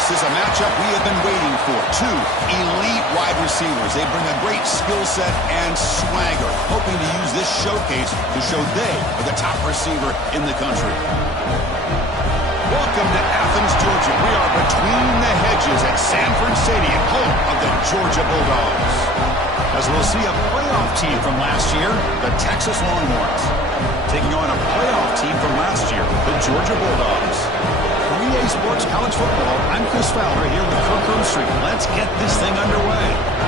This is a matchup we have been waiting for. Two elite wide receivers. They bring a great skill set and swagger, hoping to use this showcase to show they are the top receiver in the country. Welcome to Athens, Georgia. We are between the hedges at Sanford Stadium, home of the Georgia Bulldogs. As we'll see a playoff team from last year, the Texas Longhorns, taking on a playoff team from last year, the Georgia Bulldogs. For EA Sports College Football, I'm Chris Fowler here with Kirk Herbstreit. Let's get this thing underway.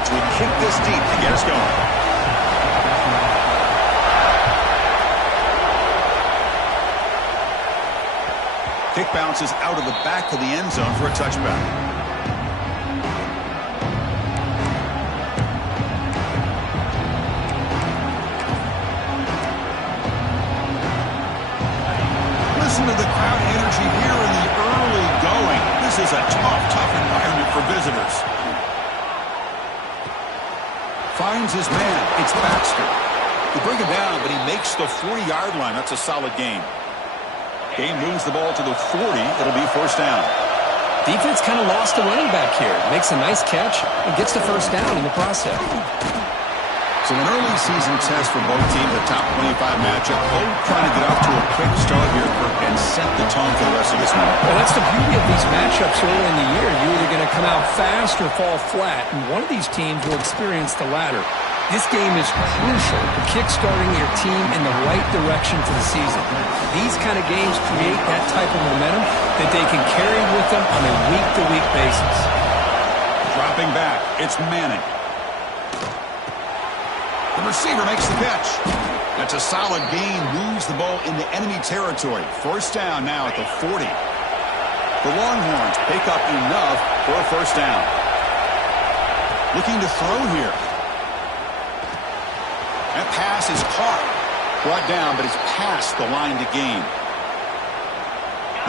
We kick this deep to get us going. Kick bounces out of the back of the end zone for a touchback. Listen to the crowd energy here in the early going. This is a tough environment for visitors. Finds his man. It's Baxter. They bring him down, but he makes the 40-yard line. That's a solid gain. Game moves the ball to the 40. It'll be first down. Defense kind of lost the running back here. Makes a nice catch and gets the first down in the process. So an early season test for both teams, a top 25 matchup. Both trying to get off to a quick start here, Kirk, and set the tone for the rest of this one. Well, that's the beauty of these matchups early in the year. You're either going to come out fast or fall flat, and one of these teams will experience the latter. This game is crucial to kick-starting your team in the right direction for the season. These kind of games create that type of momentum that they can carry with them on a week-to-week basis. Dropping back, it's Manning. The receiver makes the catch. That's a solid gain. Moves the ball into enemy territory. First down now at the 40. The Longhorns pick up enough for a first down. Looking to throw here. That pass is caught. Brought down, but it's past the line to gain.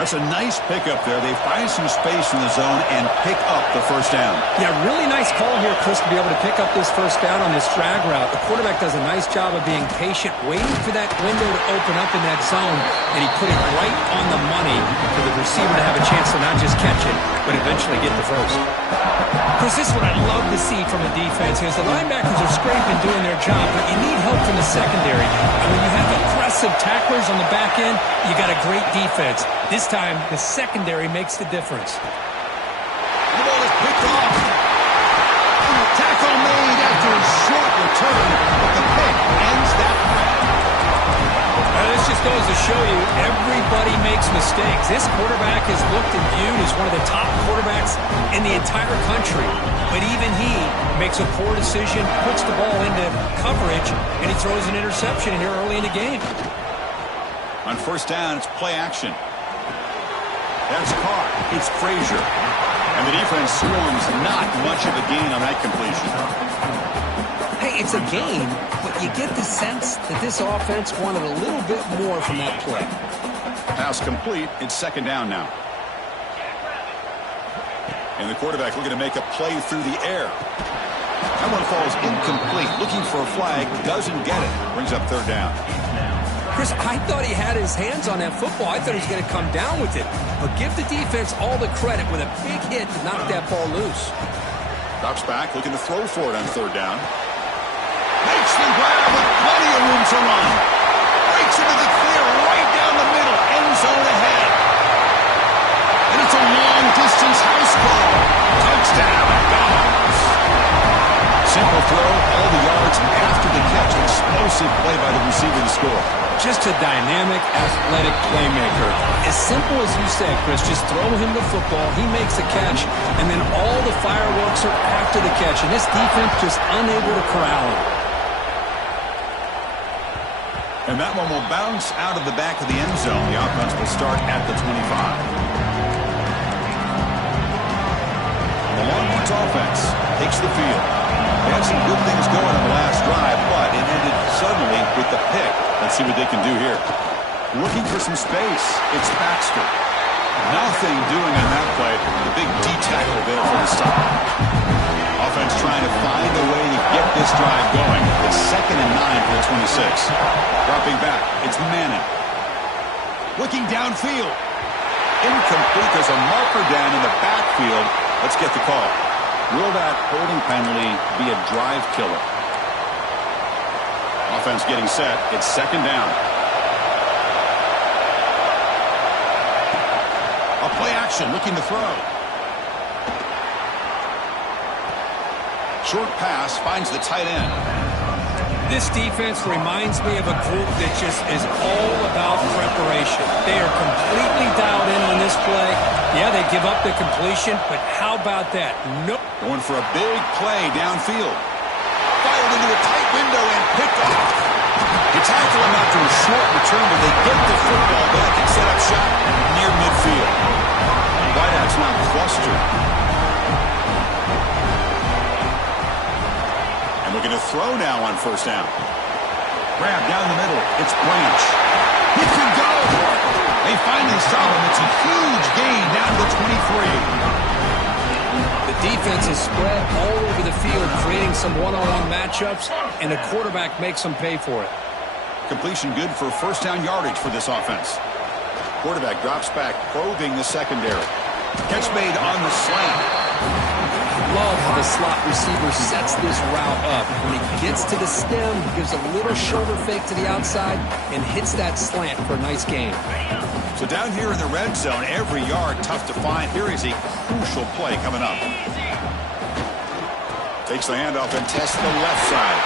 That's a nice pickup there. They find some space in the zone and pick up the first down. Yeah, really nice call here, Chris, to be able to pick up this first down on this drag route. The quarterback does a nice job of being patient, waiting for that window to open up in that zone, and he put it right on the money for the receiver to have a chance to not just catch it, but eventually get the first. Chris, this is what I love to see from a defense is the linebackers are scraping, doing their job, but you need help from the secondary. And when you have aggressive tacklers on the back end, you got a great defense. This time, the secondary makes the difference. The ball is picked off. And a tackle made after a short return, but the pick ends that play. This just goes to show you everybody makes mistakes. This quarterback is looked and viewed as one of the top quarterbacks in the entire country. But even he makes a poor decision, puts the ball into coverage, and he throws an interception here early in the game. On first down, it's play action. That's caught. It's Frazier. And the defense swarms not much of a gain on that completion. Hey, it's a gain, but you get the sense that this offense wanted a little bit more from that play. Pass complete. It's second down now. And the quarterback looking to make a play through the air. That one falls incomplete. Looking for a flag. Doesn't get it. Brings up third down. Chris, I thought he had his hands on that football. I thought he was going to come down with it. But give the defense all the credit with a big hit to knock that ball loose. Drops back, looking to throw for it on third down. Makes the grab with plenty of room to run. Breaks into the clear right down the middle. End zone ahead. And it's a long-distance house call. Touchdown, Dogs. Simple throw, all the yards, and after the catch, explosive play by the receiver to score. Just a dynamic, athletic playmaker. As simple as you said, Chris, just throw him the football, he makes a catch, and then all the fireworks are after the catch, and this defense just unable to corral him. And that one will bounce out of the back of the end zone. The offense will start at the 25. The Longhorns offense takes the field. They had some good things going on the last drive, but it ended suddenly with the pick. Let's see what they can do here. Looking for some space. It's Baxter. Nothing doing on that play. The big D tackle there for the stop. Offense trying to find a way to get this drive going. It's 2nd and 9 for the 26. Dropping back. It's Manning. Looking downfield. Incomplete. There's a marker down in the backfield. Let's get the call. Will that holding penalty be a drive killer? Offense getting set. It's 2nd down. A play action looking to throw. Short pass finds the tight end. This defense reminds me of a group that just is all about preparation. They are completely dialed in on this play. Yeah, they give up the completion, but how about that? No. Going for a big play downfield. Fired into a tight window and picked off. They tackle him after a short return, but they get the football back and set up shop near midfield. Wideout's not clustered. Looking to throw now on 1st down. Grab down the middle. It's Branch. He can go. They finally stop him. It's a huge gain down to the 23. The defense is spread all over the field, creating some one-on-one matchups, and the quarterback makes them pay for it. Completion good for 1st down yardage for this offense. Quarterback drops back, probing the secondary. Catch made on the slant. Love how the slot receiver sets this route up. When he gets to the stem, he gives a little shoulder fake to the outside and hits that slant for a nice gain. So down here in the red zone, every yard tough to find. Here is a crucial play coming up. Takes the handoff and tests the left side.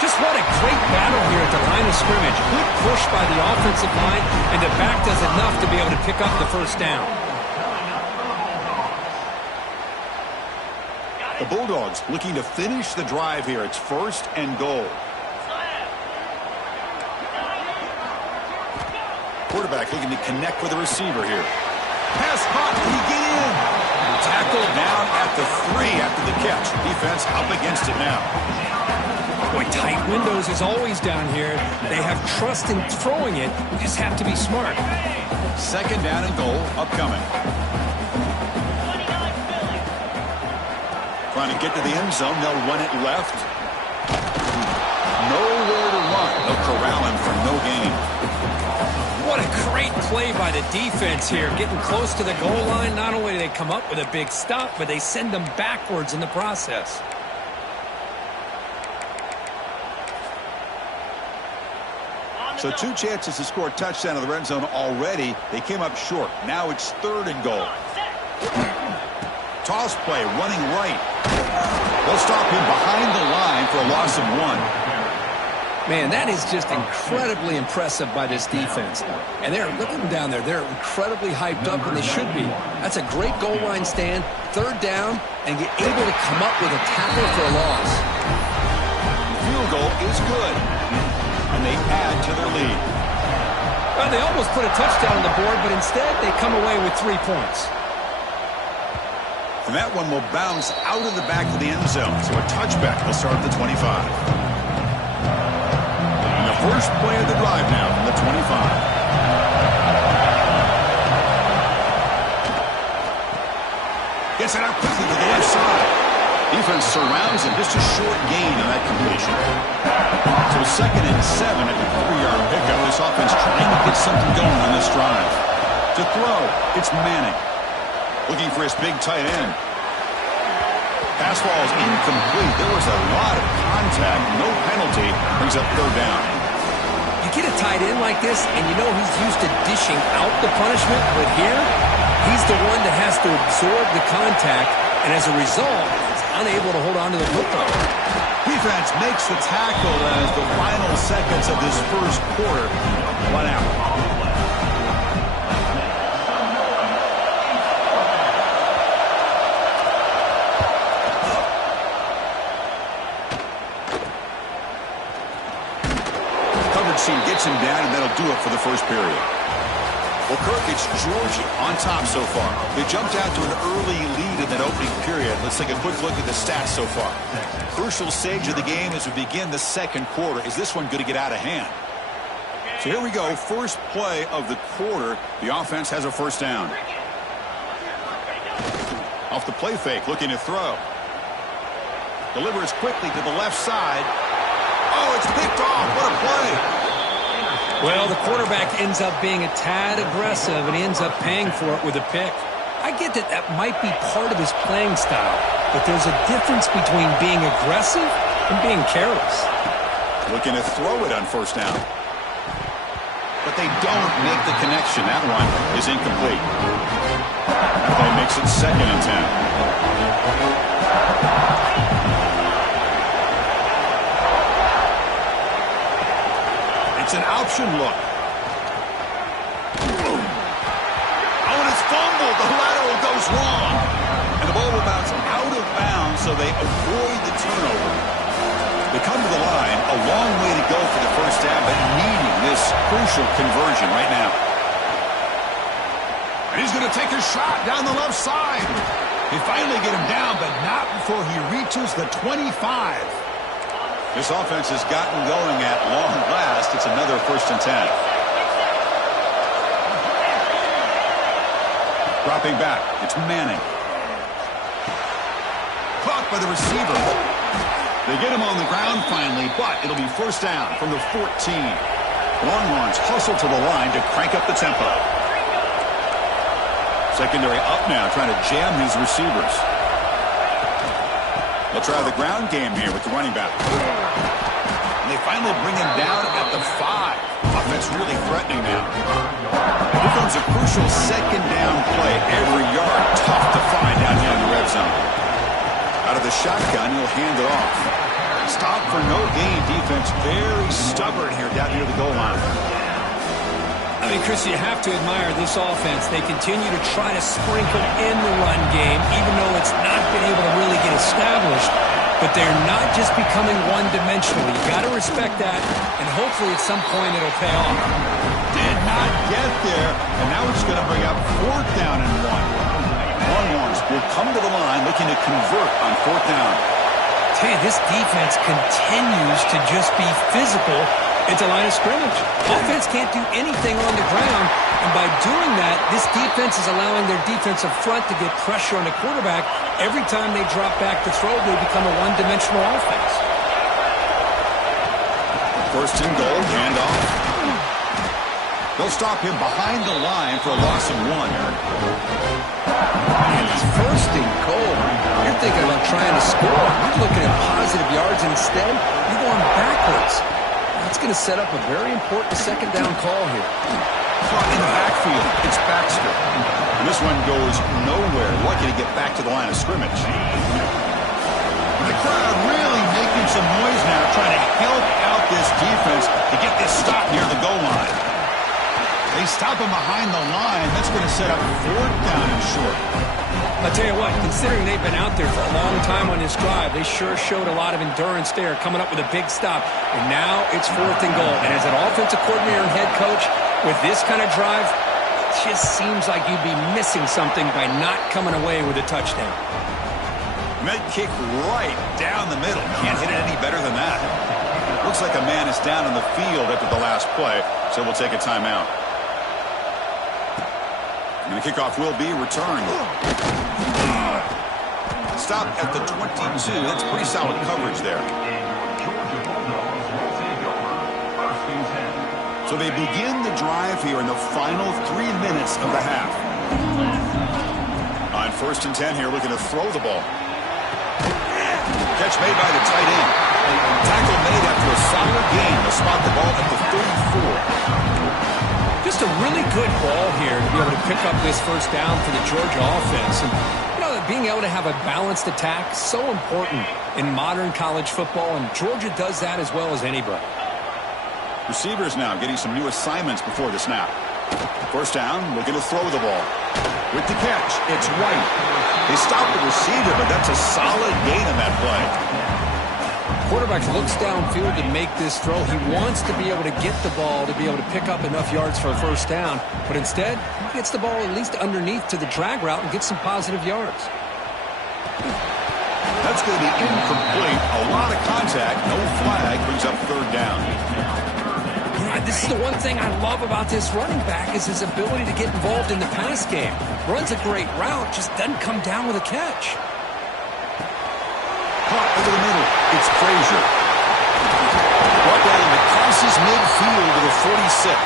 Just what a great battle here at the line of scrimmage. Good push by the offensive line, and the back does enough to be able to pick up the 1st down. The Bulldogs looking to finish the drive here. It's 1st and goal. Quarterback looking to connect with the receiver here. Pass caught. Can he get in? Tackle down at the 3 after the catch. Defense up against it now. Boy, tight windows is always down here. They have trust in throwing it. You just have to be smart. 2nd down and goal upcoming. Trying to get to the end zone. They'll run it left. Nowhere to run. They'll corral him for no gain. What a great play by the defense here. Getting close to the goal line. Not only do they come up with a big stop, but they send them backwards in the process. So 2 chances to score a touchdown in the red zone already. They came up short. Now it's 3rd and goal. Toss play, running right. They'll stop him behind the line for a loss of 1. Man, that is just incredibly impressive by this defense. And look at them down there. They're incredibly hyped up, and they should be. That's a great goal line stand, 3rd down, and get able to come up with a tackle for a loss. The field goal is good, and they add to their lead. Well, they almost put a touchdown on the board, but instead they come away with 3 points. And that one will bounce out of the back of the end zone. So a touchback will start at the 25. And the first play of the drive now from the 25. Gets it out quickly to the left side. Defense surrounds him. Just a short gain on that completion. So 2nd and 7 at the 3-yard pickup. This offense trying to get something going on this drive. To throw, it's Manning. Looking for his big tight end. Pass ball is incomplete. There was a lot of contact. No penalty. Brings up 3rd down. You get a tight end like this, and you know he's used to dishing out the punishment. But here, he's the one that has to absorb the contact. And as a result, he's unable to hold on to the football. Defense makes the tackle as the final seconds of this first quarter run out. Gets him down, and that'll do it for the first period. Well, Kirk, it's Georgia on top so far. They jumped out to an early lead in that opening period. Let's take a quick look at the stats so far. Crucial stage of the game as we begin the 2nd quarter. Is this one going to get out of hand? So here we go, first play of the quarter. The offense has a first down. Off the play fake, looking to throw. Delivers quickly to the left side. Oh, it's picked off. What a play. Well, the quarterback ends up being a tad aggressive, and he ends up paying for it with a pick. I get that that might be part of his playing style, but there's a difference between being aggressive and being careless. Looking to throw it on first down. But they don't make the connection. That one is incomplete. That play makes it 2nd and 10. It's an option look. Oh, and it's fumbled. The lateral goes wrong. And the ball will bounce out of bounds, so they avoid the turnover. They come to the line, a long way to go for the first down, but needing this crucial conversion right now. And he's going to take a shot down the left side. They finally get him down, but not before he reaches the 25. This offense has gotten going at long last. It's another 1st and 10. Dropping back, it's Manning. Caught by the receiver. They get him on the ground finally, but it'll be first down from the 14. Longhorns hustle to the line to crank up the tempo. Secondary up now, trying to jam his receivers. They'll try the ground game here with the running back. And they finally bring him down at the 5. Offense really threatening now. Here comes a crucial 2nd down play. Every yard tough to find down here in the red zone. Out of the shotgun, he'll hand it off. Stop for no gain. Defense very stubborn here down near the goal line. I mean, Chris, you have to admire this offense. They continue to try to sprinkle in the run game, even though it's not been able to really get established. But they're not just becoming one-dimensional. You got to respect that, and hopefully at some point it'll pay off. Did not get there, and now it's going to bring up 4th down and 1. Longhorns will come to the line looking to convert on 4th down. Hey, this defense continues to just be physical at the line of scrimmage. Offense can't do anything on the ground, and by doing that, this defense is allowing their defensive front to get pressure on the quarterback. Every time they drop back to throw, they become a one-dimensional offense. 1st and goal, handoff. They'll stop him behind the line for a loss of 1. And it's 1st and goal. You're thinking about trying to score. You're looking at positive yards, and instead, you're going backwards. That's going to set up a very important 2nd down call here. Caught in the backfield. It's Baxter. And this one goes nowhere. Lucky to get back to the line of scrimmage. The crowd really making some noise now, trying to help out this defense to get this stop near the goal line. They stop him behind the line. That's going to set up 4th down and short. I'll tell you what, considering they've been out there for a long time on this drive, they sure showed a lot of endurance there, coming up with a big stop. And now it's 4th and goal. And as an offensive coordinator and head coach, with this kind of drive, it just seems like you'd be missing something by not coming away with a touchdown. Med kick right down the middle. Can't hit it any better than that. Looks like a man is down on the field after the last play, so we'll take a timeout. And the kickoff will be returned. Stop at the 22. That's pretty solid coverage there. So they begin the drive here in the final 3 minutes of the half. On 1st and 10 here, looking to throw the ball. Catch made by the tight end. Tackle made after a solid gain to spot the ball at the 34. Just a really good ball here to be able to pick up this first down for the Georgia offense. And, you know, being able to have a balanced attack, so important in modern college football, and Georgia does that as well as anybody. Receivers now getting some new assignments before the snap. First down, looking to throw the ball. With the catch, it's White. They stop the receiver, but that's a solid gain in that play. Quarterback looks downfield to make this throw. He wants to be able to get the ball to be able to pick up enough yards for a first down, but instead, he gets the ball at least underneath to the drag route and gets some positive yards. That's going to be incomplete. A lot of contact, no flag, brings up 3rd down. This is the one thing I love about this running back is his ability to get involved in the pass game. Runs a great route, just doesn't come down with a catch. Caught over the middle. It's Frazier. Brought down crosses midfield to the 46.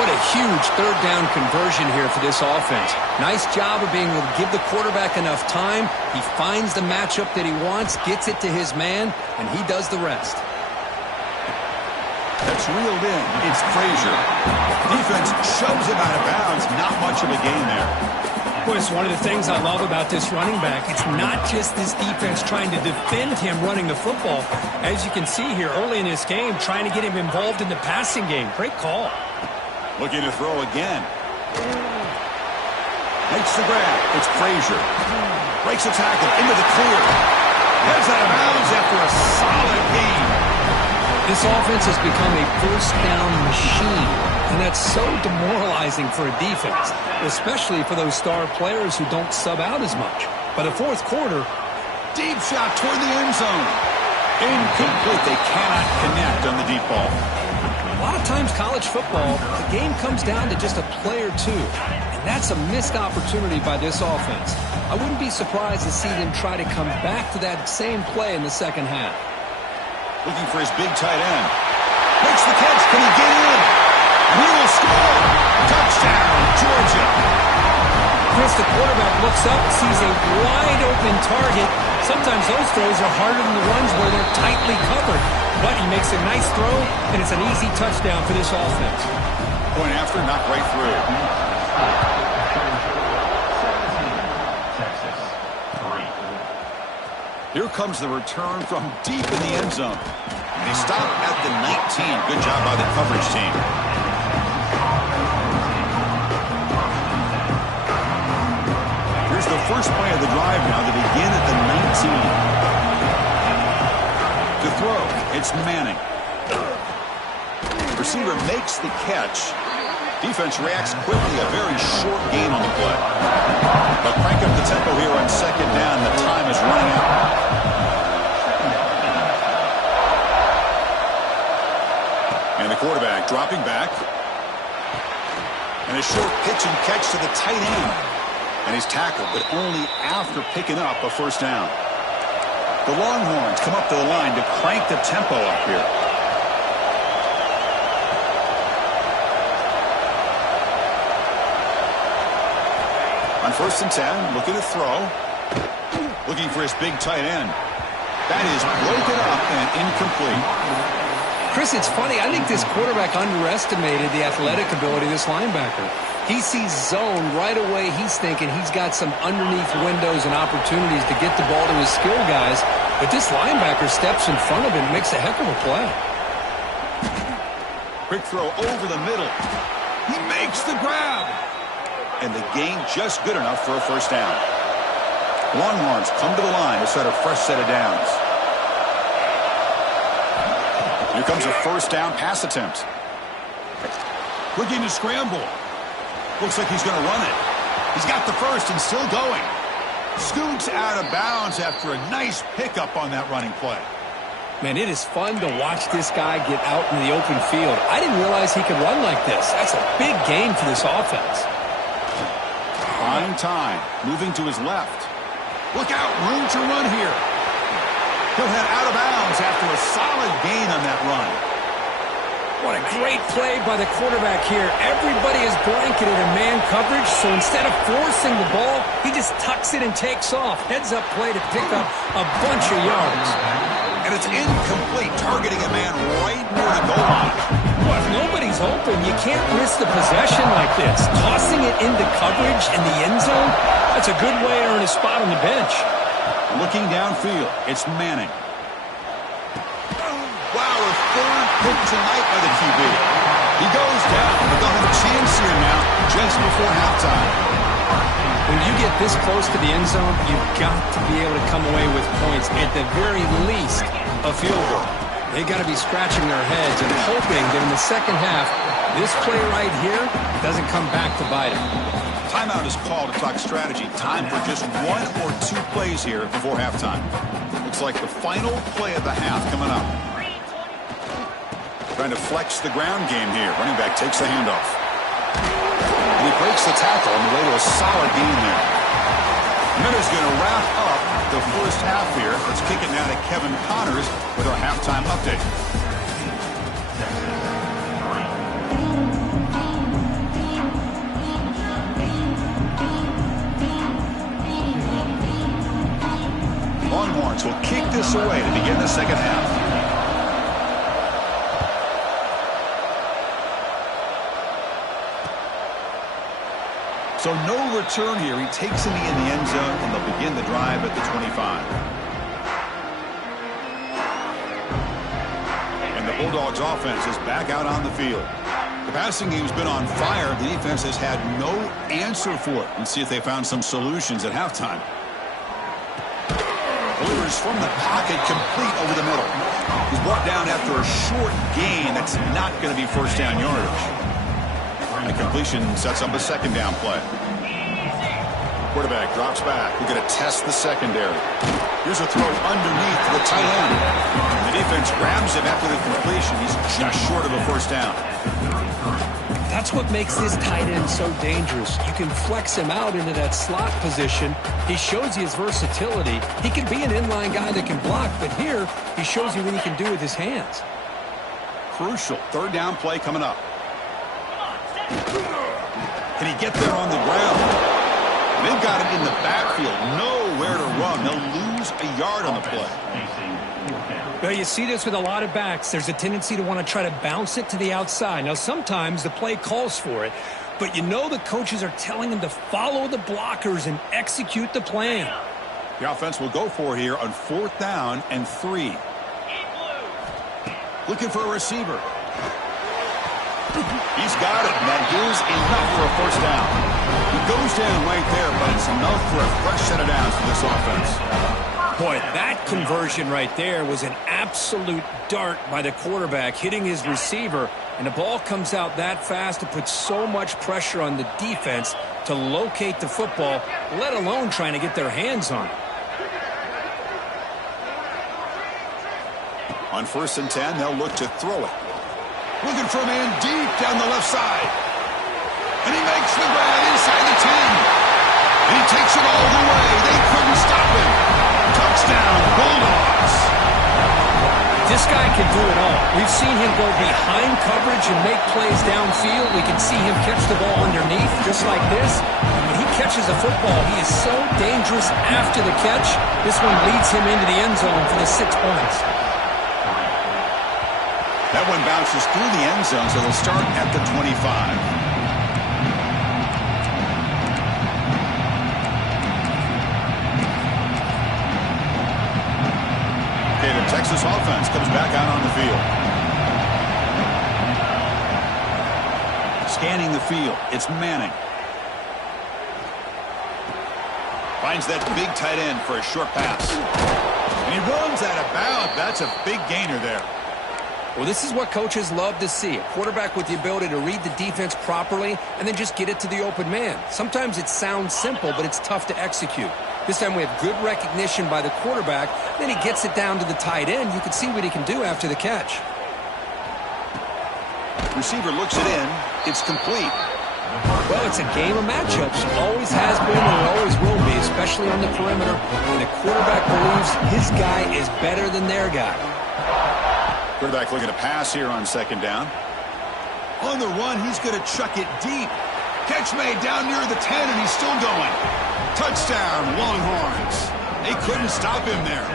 What a huge third down conversion here for this offense. Nice job of being able to give the quarterback enough time. He finds the matchup that he wants, gets it to his man, and he does the rest. That's reeled in. It's Frazier. Defense shoves him out of bounds. Not much of a gain there. Boy, it's one of the things I love about this running back. It's not just this defense trying to defend him running the football. As you can see here early in this game, trying to get him involved in the passing game. Great call. Looking to throw again. Makes the grab. It's Frazier. Breaks a tackle into the clear. Heads out of bounds after a solid gain. This offense has become a first down machine, and that's so demoralizing for a defense, especially for those star players who don't sub out as much. By the fourth quarter, deep shot toward the end zone. Incomplete. They cannot connect on the deep ball. A lot of times college football, the game comes down to just a play or two, and that's a missed opportunity by this offense. I wouldn't be surprised to see them try to come back to that same play in the second half. Looking for his big tight end. Makes the catch. Can he get in? He will score. Touchdown, Georgia. Chris, the quarterback looks up, sees a wide-open target. Sometimes those throws are harder than the ones where they're tightly covered. But he makes a nice throw, and it's an easy touchdown for this offense. Point after, knocked right through. Here comes the return from deep in the end zone. They stop at the 19. Good job by the coverage team. Here's the first play of the drive now to begin at the 19. To throw, it's Manning. Receiver makes the catch. Defense reacts quickly. A very short gain on the play. But crank up the tempo here on second down. The time is running out. And the quarterback dropping back. And a short pitch and catch to the tight end. And he's tackled, but only after picking up a first down. The Longhorns come up to the line to crank the tempo up here. On 1st and 10, looking to throw. Looking for his big tight end. That is broken up and incomplete. Chris, it's funny. I think this quarterback underestimated the athletic ability of this linebacker. He sees zone right away. He's thinking he's got some underneath windows and opportunities to get the ball to his skill guys. But this linebacker steps in front of him and makes a heck of a play. Quick throw over the middle. He makes the grab. And the gain just good enough for a first down. Longhorns come to the line to set a fresh set of downs. Here comes a first down pass attempt. Looking to scramble. Looks like he's going to run it. He's got the first and still going. Scoots out of bounds after a nice pickup on that running play. Man, it is fun to watch this guy get out in the open field. I didn't realize he could run like this. That's a big gain for this offense. Prime time. Moving to his left. Look out. Room to run here. He'll head out of bounds after a solid gain on that run. What a great play by the quarterback here. Everybody is blanketed in man coverage, so instead of forcing the ball, he just tucks it and takes off. Heads up play to pick up a bunch of yards. And it's incomplete, targeting a man right near the goal line. Well, if nobody's open, you can't risk the possession like this. Tossing it into coverage in the end zone, that's a good way to earn a spot on the bench. Looking downfield, it's Manning. Wow, a third pick tonight by the QB. He goes down, but they'll have a chance here now just before halftime. When you get this close to the end zone, you've got to be able to come away with points, at the very least, a field goal. They got to be scratching their heads and hoping that in the second half, this play right here doesn't come back to bite them. Timeout is called to talk strategy. Time for just one or two plays here before halftime. Looks like the final play of the half coming up. Trying to flex the ground game here. Running back takes the handoff. And he breaks the tackle on the way to a solid gain there. And that is going to wrap up the first half here. Let's kick it now to Kevin Connors with our halftime update. Longhorns will kick this away to begin the second half. So no return here. He takes it in the end zone, and they'll begin the drive at the 25. And the Bulldogs offense is back out on the field. The passing game's been on fire. The defense has had no answer for it. Let's see if they found some solutions at halftime. Delivers from the pocket, complete over the middle. He's brought down after a short gain. That's not going to be first down yardage. And completion sets up a second down play. Quarterback drops back. We're going to test the secondary. Here's a throw underneath the tight end. And the defense grabs him after the completion. He's just short of a first down. That's what makes this tight end so dangerous. You can flex him out into that slot position. He shows you his versatility. He can be an inline guy that can block, but here he shows you what he can do with his hands. Crucial third down play coming up. Can he get there on the ground? They've got it in the backfield. Nowhere to run. They'll lose a yard on the play. Well, you see this with a lot of backs. There's a tendency to want to try to bounce it to the outside. Now, sometimes the play calls for it, but you know the coaches are telling them to follow the blockers and execute the plan. The offense will go for here on 4th down and 3. Looking for a receiver. He's got it, and that is enough for a first down. He goes down right there, but it's enough for a fresh set of downs for this offense. Boy, that conversion right there was an absolute dart by the quarterback, hitting his receiver, and the ball comes out that fast to put so much pressure on the defense to locate the football, let alone trying to get their hands on it. On 1st and 10, they'll look to throw it. Looking for a man deep down the left side. And he makes the grab inside the 10. And he takes it all the way. They couldn't stop him. Touchdown, Bulldogs. This guy can do it all. We've seen him go behind coverage and make plays downfield. We can see him catch the ball underneath just like this. When he catches a football, he is so dangerous after the catch. This one leads him into the end zone for the 6 points. That one bounces through the end zone, so they'll start at the 25. Okay, the Texas offense comes back out on the field. Scanning the field, it's Manning. Finds that big tight end for a short pass. And he runs out of bounds. That's a big gainer there. Well, this is what coaches love to see. A quarterback with the ability to read the defense properly and then just get it to the open man. Sometimes it sounds simple, but it's tough to execute. This time we have good recognition by the quarterback. Then he gets it down to the tight end. You can see what he can do after the catch. Receiver looks it in. It's complete. Well, it's a game of matchups. Always has been and always will be, especially on the perimeter. When the quarterback believes his guy is better than their guy. Quarterback looking to pass here on 2nd down. On the run, he's going to chuck it deep. Catch made down near the 10, and he's still going. Touchdown, Longhorns. They couldn't stop him there.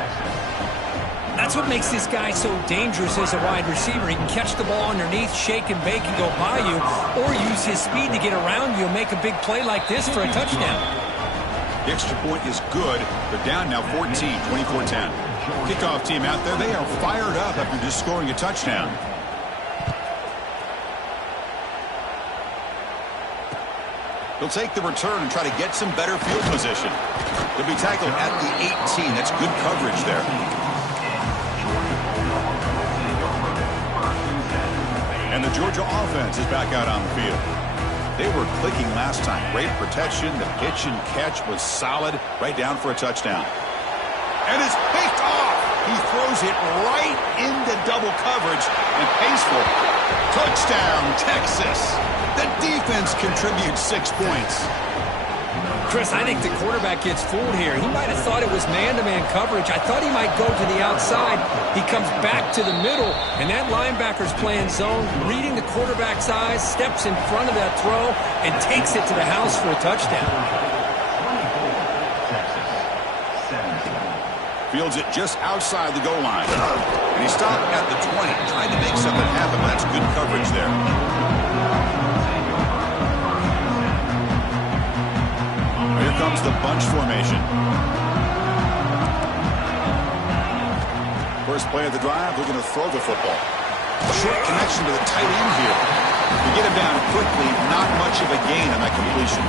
That's what makes this guy so dangerous as a wide receiver. He can catch the ball underneath, shake and bake and go by you, or use his speed to get around you and make a big play like this for a touchdown. The extra point is good. They're down now 14, 24-10. Kickoff team out there, they are fired up after just scoring a touchdown. They'll take the return and try to get some better field position. They'll be tackled at the 18. That's good coverage there. And the Georgia offense is back out on the field. They were clicking last time. Great protection. The pitch and catch was solid. Right down for a touchdown. And it's picked off. He throws it right into double coverage and pays for it. Touchdown, Texas. The defense contributes 6 points. Chris, I think the quarterback gets fooled here. He might have thought it was man-to-man coverage. I thought he might go to the outside. He comes back to the middle, and that linebacker's playing zone, reading the quarterback's eyes, steps in front of that throw, and takes it to the house for a touchdown. Fields it just outside the goal line. And he stopped at the 20, trying to make something happen, but that's good coverage there. Here comes the bunch formation. First play of the drive, we're going to throw the football. Short connection to the tight end here. We get him down quickly, not much of a gain on that completion.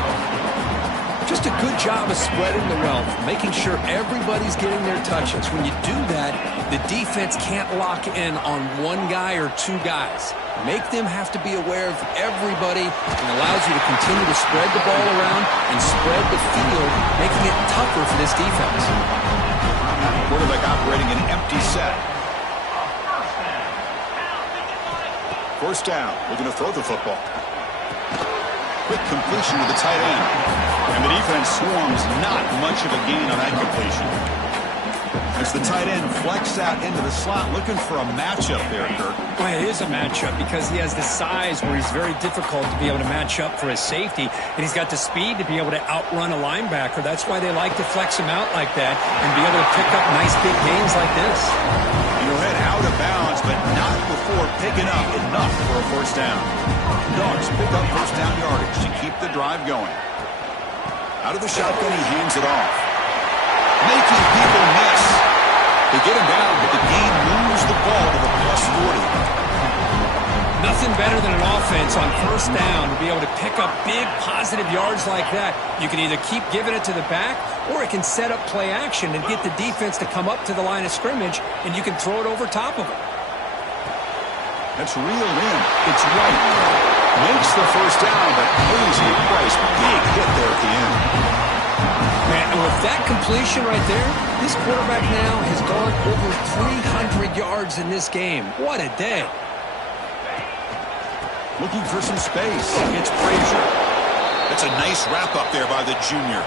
Just a good job of spreading the wealth, making sure everybody's getting their touches. When you do that, the defense can't lock in on one guy or two guys. Make them have to be aware of everybody, and allows you to continue to spread the ball around and spread the field, making it tougher for this defense. Quarterback operating an empty set. First down, we're going to throw the football. Quick completion to the tight end. And the defense swarms, not much of a gain on that completion. As the tight end flex out into the slot, looking for a matchup there, Kirk. Well, it is a matchup because he has the size where he's very difficult to be able to match up for his safety, and he's got the speed to be able to outrun a linebacker. That's why they like to flex him out like that and be able to pick up nice big gains like this. He'll head out of bounds, but not before picking up enough for a first down. Dogs pick up first down yardage to keep the drive going. Out of the shotgun, he hands it off. Making people miss. They get him down, but the game moves the ball to the plus 40. Nothing better than an offense on first down to be able to pick up big positive yards like that. You can either keep giving it to the back, or it can set up play action and get the defense to come up to the line of scrimmage, and you can throw it over top of it. That's reeled in. It's right. Makes the first down, but pays a price. Big hit there at the end. Man, and with that completion right there, this quarterback now has gone over 300 yards in this game. What a day. Looking for some space. It's Frazier. That's a nice wrap-up there by the junior.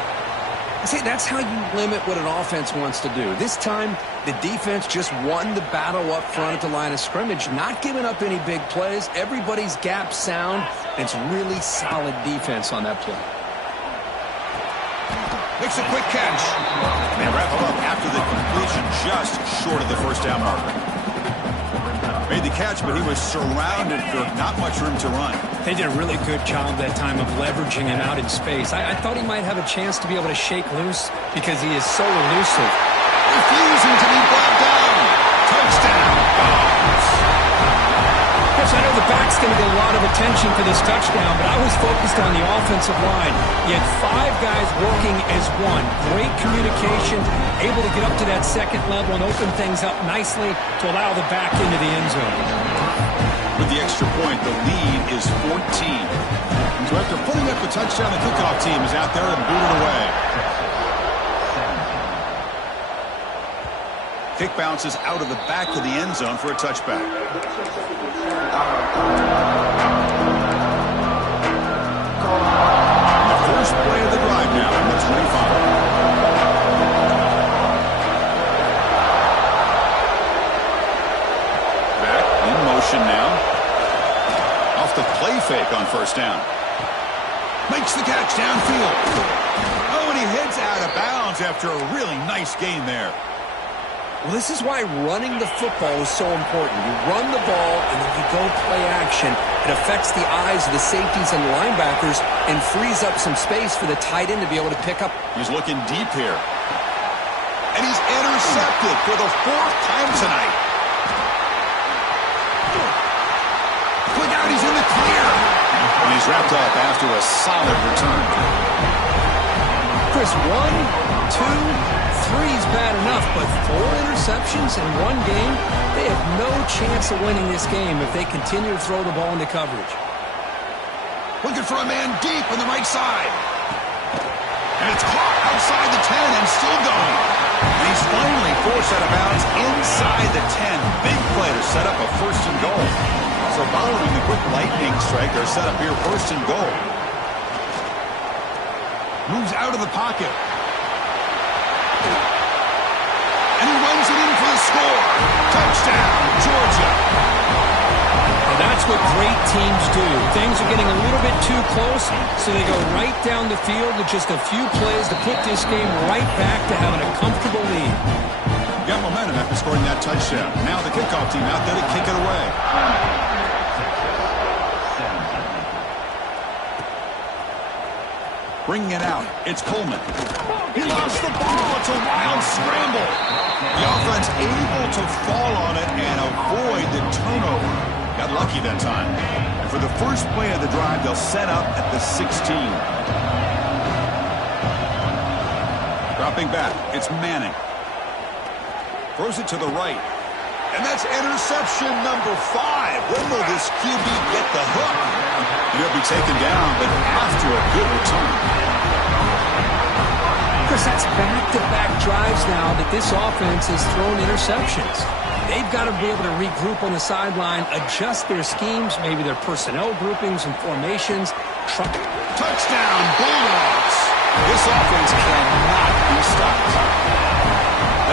See, that's how you limit what an offense wants to do. This time, the defense just won the battle up front at the line of scrimmage, not giving up any big plays. Everybody's gap sound. It's really solid defense on that play. Makes a quick catch. They wrap him up after the completion, just short of the first down marker. Made the catch, but he was surrounded for not much room to run. They did a really good job that time of leveraging him out in space. I thought he might have a chance to be able to shake loose because he is so elusive. Refusing to be brought down. Touchdown, Dogs. Yes, I know the back's going to get a lot of attention for this touchdown, but I was focused on the offensive line. You had 5 guys working as one. Great communication, able to get up to that second level and open things up nicely to allow the back into the end zone. With the extra point, the lead is 14. So after putting up the touchdown, the kickoff team is out there and boot it away. Kick bounces out of the back of the end zone for a touchback. And the first play of the drive now from the 25. Back in motion now. Off the play fake on first down. Makes the catch downfield. Oh, and he heads out of bounds after a really nice gain there. Well, this is why running the football is so important. You run the ball, and then you go play action. It affects the eyes of the safeties and the linebackers and frees up some space for the tight end to be able to pick up. He's looking deep here. And he's intercepted for the 4th time tonight. Look out, he's in the clear. And he's wrapped up after a solid return. Chris, 1, 2, 3 is bad enough, but 4 interceptions in one game, they have no chance of winning this game if they continue to throw the ball into coverage. Looking for a man deep on the right side. And it's caught outside the 10 and still going. And he's finally forced out of bounds inside the 10. Big play to set up a first and goal. So following the quick lightning strike, they're set up here first and goal. Moves out of the pocket. And he runs it in for the score. Touchdown, Georgia. And that's what great teams do. Things are getting a little bit too close, so they go right down the field with just a few plays to put this game right back to having a comfortable lead. Got momentum after scoring that touchdown. Now the kickoff team out there to kick it away. Bringing it out, it's Coleman. He lost the ball. It's a wild scramble. The offense able to fall on it and avoid the turnover. Got lucky that time. And for the first play of the drive, they'll set up at the 16. Dropping back, it's Manning. Throws it to the right. And that's interception number 5. When will this QB get the hook? He'll be taken down, but after a good return. Chris, that's back-to-back drives now that this offense has thrown interceptions. They've got to be able to regroup on the sideline, adjust their schemes, maybe their personnel groupings and formations. Touchdown, Bulldogs! This offense cannot be stopped.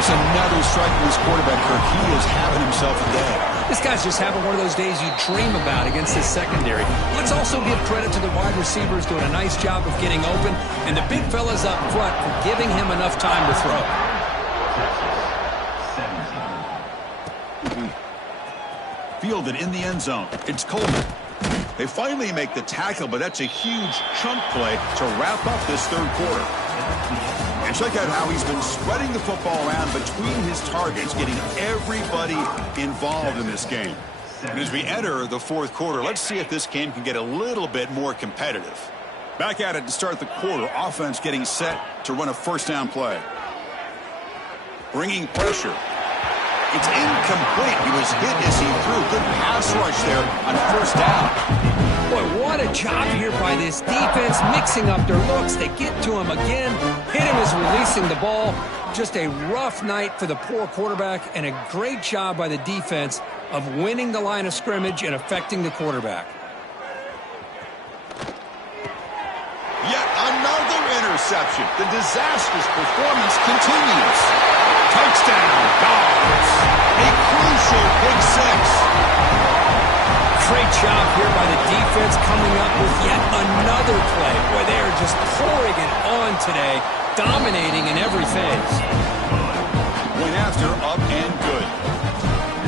That's another strike from this quarterback, Kirk. He is having himself a day. This guy's just having one of those days you dream about against this secondary. Let's also give credit to the wide receivers doing a nice job of getting open, and the big fellas up front for giving him enough time to throw. Fielded in the end zone. It's Coleman. They finally make the tackle, but that's a huge chunk play to wrap up this third quarter. And check out how he's been spreading the football around between his targets, getting everybody involved in this game. And as we enter the fourth quarter, let's see if this game can get a little bit more competitive. Back at it to start the quarter. Offense getting set to run a first down play. Bringing pressure. It's incomplete. He was hit as he threw. Good pass rush there on first down. Boy, what a job here by this defense, mixing up their looks. They get to him again. Hit him as releasing the ball. Just a rough night for the poor quarterback, and a great job by the defense of winning the line of scrimmage and affecting the quarterback. Yet another interception. The disastrous performance continues. Touchdown, Dogs. A crucial pick six. Great job here by the defense coming up with yet another play. Boy, they are just pouring it on today, dominating in every phase. Went after, up and good.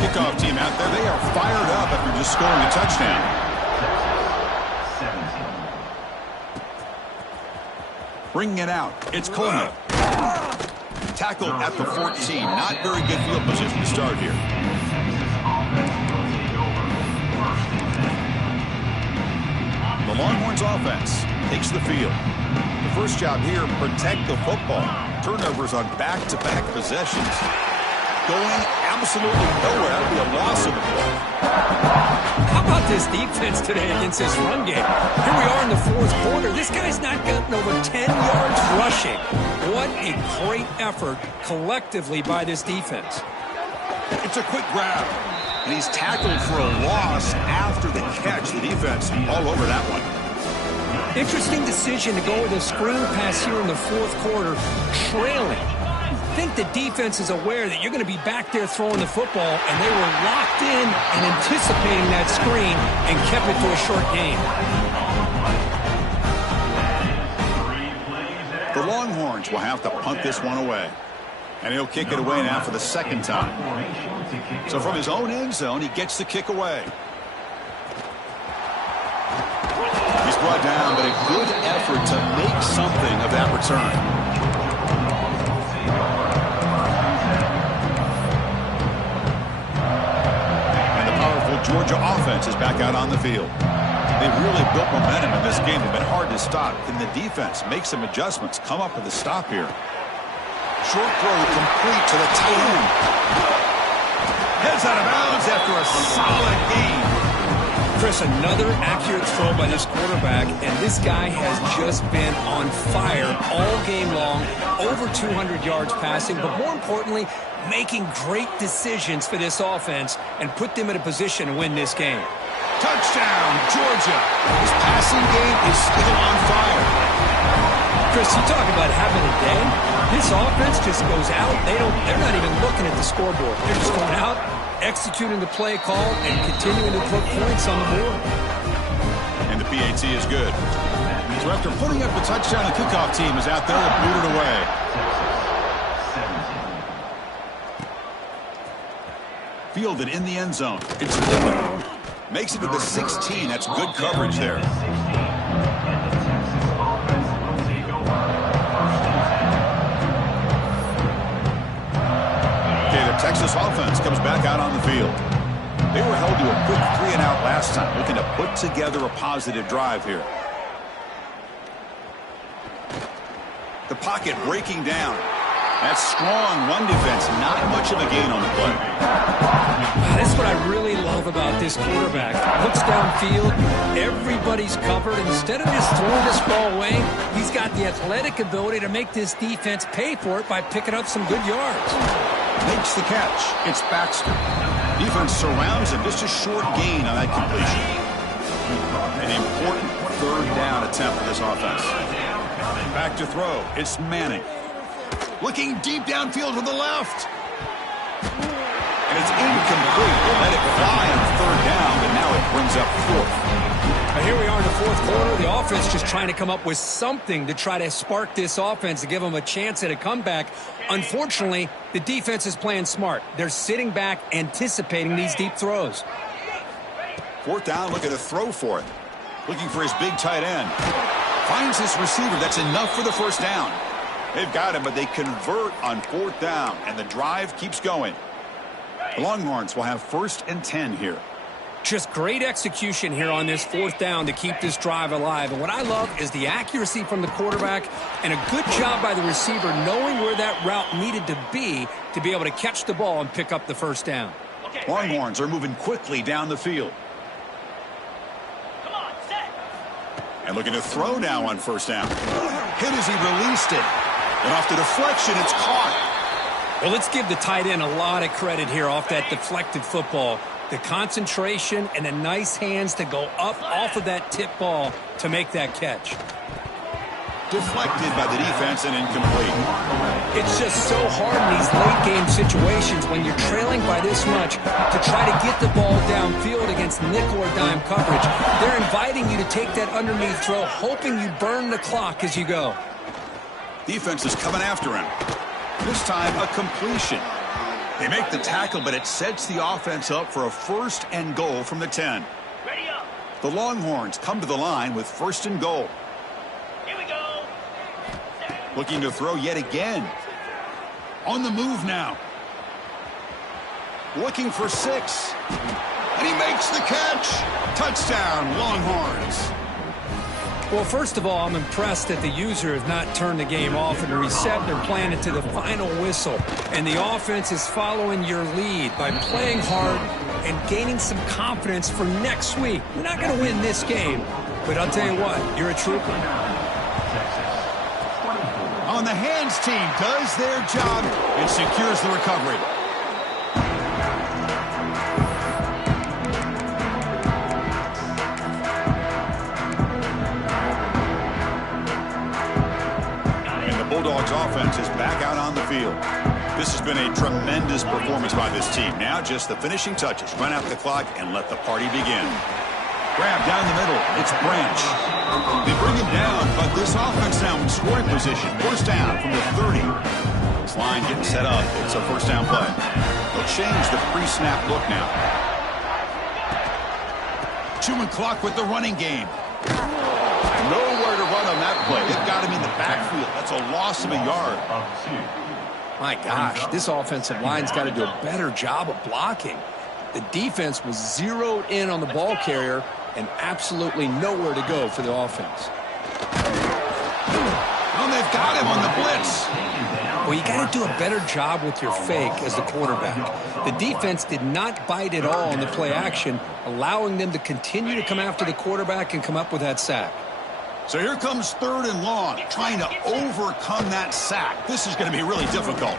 Kickoff team out there, they are fired up after just scoring a touchdown. Bringing it out, it's Coleman. Tackled at the 14. Not very good field position to start here. The Longhorns offense takes the field. The first job here, protect the football. Turnovers on back-to-back possessions. Going absolutely nowhere. That would be a loss of the play. How about this defense today against this run game? Here we are in the fourth quarter. This guy's not gotten over 10 yards rushing. What a great effort collectively by this defense. It's a quick grab. And he's tackled for a loss after the catch. The defense all over that one. Interesting decision to go with a screen pass here in the fourth quarter, trailing. I think the defense is aware that you're going to be back there throwing the football, and they were locked in and anticipating that screen and kept it to a short gain. The Longhorns will have to punt this one away. And he'll kick it away now for the second time. So from his own end zone, he gets the kick away. He's brought down, but a good effort to make something of that return. Georgia offense is back out on the field. They've really built momentum in this game. They've been hard to stop. Can the defense make some adjustments, come up with a stop here? Short throw complete to the tight end. Heads out of bounds after a solid gain. Chris, another accurate throw by this quarterback, and this guy has just been on fire all game long, over 200 yards passing, but more importantly, making great decisions for this offense and put them in a position to win this game. Touchdown, Georgia. His passing game is still on fire. Chris, you talk about having a day. This offense just goes out. They're not even looking at the scoreboard. They're just going out, executing the play call, and continuing to put points on the board. And the PAT is good. So after putting up the touchdown, the kickoff team is out there and booted away. Fielded in the end zone. It's open. Makes it to the 16. That's good coverage there. Texas offense comes back out on the field. They were held to a quick 3-and-out last time, looking to put together a positive drive here. The pocket breaking down. That's strong run defense. Not much of a gain on the play. That's what I really love about this quarterback. Looks downfield. Everybody's covered. Instead of just throwing this ball away, he's got the athletic ability to make this defense pay for it by picking up some good yards. Makes the catch. It's Baxter. Defense surrounds him. Just a short gain on that completion. An important third down attempt for this offense. Back to throw. It's Manning. Looking deep downfield to the left. And it's incomplete. They let it fly on third down, but now it brings up fourth. Now here we are in the fourth quarter. The offense just trying to come up with something to try to spark this offense to give them a chance at a comeback. Unfortunately, the defense is playing smart. They're sitting back, anticipating these deep throws. Fourth down, looking to throw for it. Looking for his big tight end. Finds his receiver. That's enough for the first down. They've got him, but they convert on fourth down, and the drive keeps going. The Longhorns will have 1st and 10 here. Just great execution here on this fourth down to keep this drive alive. And what I love is the accuracy from the quarterback and a good job by the receiver knowing where that route needed to be able to catch the ball and pick up the first down. Longhorns are moving quickly down the field. Come on, set. And looking to throw now on first down. Hit as he released it. And off the deflection, it's caught. Well, let's give the tight end a lot of credit here off that deflected football. The concentration and the nice hands to go up off of that tip ball to make that catch. Deflected by the defense and incomplete. It's just so hard in these late-game situations when you're trailing by this much to try to get the ball downfield against nickel or dime coverage. They're inviting you to take that underneath throw, hoping you burn the clock as you go. Defense is coming after him. This time, a completion. They make the tackle, but it sets the offense up for a 1st and goal from the 10. Ready up. The Longhorns come to the line with 1st and goal. Here we go. Looking to throw yet again. On the move now. Looking for 6. And he makes the catch. Touchdown, Longhorns. Well, first of all, I'm impressed that the user has not turned the game off and reset. They're playing it to the final whistle. And the offense is following your lead by playing hard and gaining some confidence for next week. You're not going to win this game, but I'll tell you what, you're a trooper. On the hands team does their job and secures the recovery. Bulldogs offense is back out on the field. This has been a tremendous performance by this team. Now just the finishing touches. Run out the clock and let the party begin. Grab down the middle. It's Branch. They bring him down, but this offense now in scoring position. First down from the 30. This line getting set up. It's a first down play. They'll change the pre-snap look now. Chewing clock with the running game. Nowhere to run on that play. They've got him in the backfield. That's a loss of a yard. My gosh, this offensive line's got to do a better job of blocking. The defense was zeroed in on the ball carrier and absolutely nowhere to go for the offense. And they've got him on the blitz. Well, you got to do a better job with your fake as the quarterback. The defense did not bite at all on the play action, allowing them to continue to come after the quarterback and come up with that sack. So here comes 3rd and long, trying to overcome that sack. This is going to be really difficult.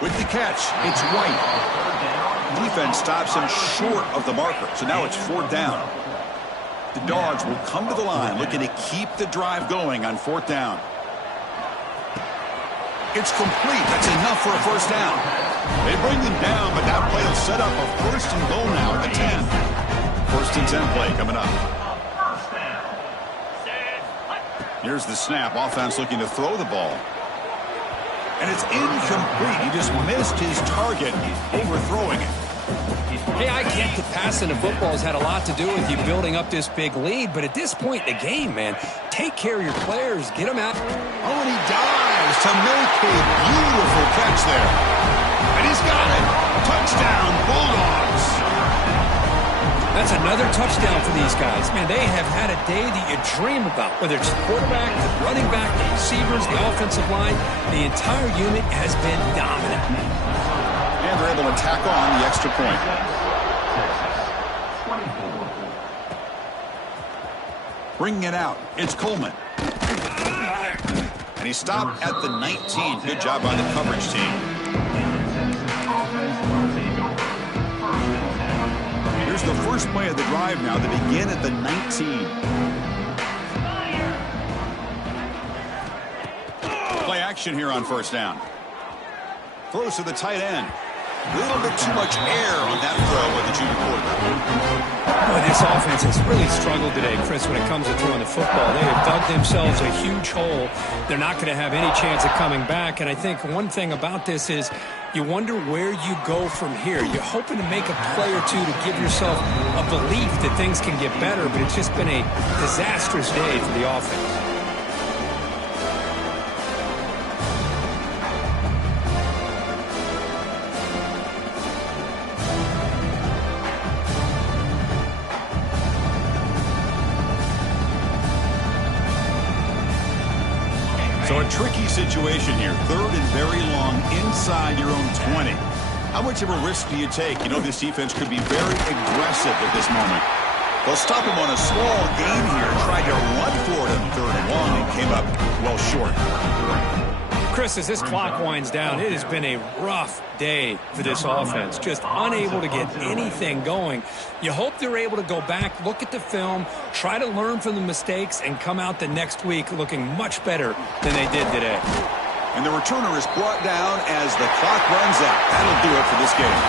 With the catch, it's White. Defense stops him short of the marker, so now it's 4th down. The Dogs will come to the line, looking to keep the drive going on 4th down. It's complete. That's enough for a 1st down. They bring them down, but that play will set up a 1st and goal now at the 10. 1st and 10 play coming up. Here's the snap. Offense looking to throw the ball. And it's incomplete. He just missed his target, overthrowing it. Hey, I get that passing the football has had a lot to do with you building up this big lead, but at this point in the game, man, take care of your players. Get them out. Oh, and he dives to make a beautiful catch there. And he's got it. Touchdown, Bulldogs. That's another touchdown for these guys. Man, they have had a day that you dream about, whether it's the quarterback, the running back, the receivers, the offensive line. The entire unit has been dominant. And they're able to tack on the extra point. Bringing it out, it's Coleman. And he stopped at the 19. Good job by the coverage team. Here's the first play of the drive now. They begin at the 19. Play action here on 1st down. Throws to the tight end. A little bit too much air on that throw with the junior quarterback. Boy, this offense has really struggled today, Chris, when it comes to throwing the football. They have dug themselves a huge hole. They're not going to have any chance of coming back. And I think one thing about this is you wonder where you go from here. You're hoping to make a play or two to give yourself a belief that things can get better, but it's just been a disastrous day for the offense. So a tricky situation here. 3rd and very long inside your own 20. How much of a risk do you take? You know this defense could be very aggressive at this moment. They'll stop him on a small gain here. Tried to run for it on 3rd and long and came up well short. Chris, as this clock winds down, it has been a rough day for this offense. Just unable to get anything going. You hope they're able to go back, look at the film, try to learn from the mistakes, and come out the next week looking much better than they did today. And the returner is brought down as the clock runs out. That'll do it for this game.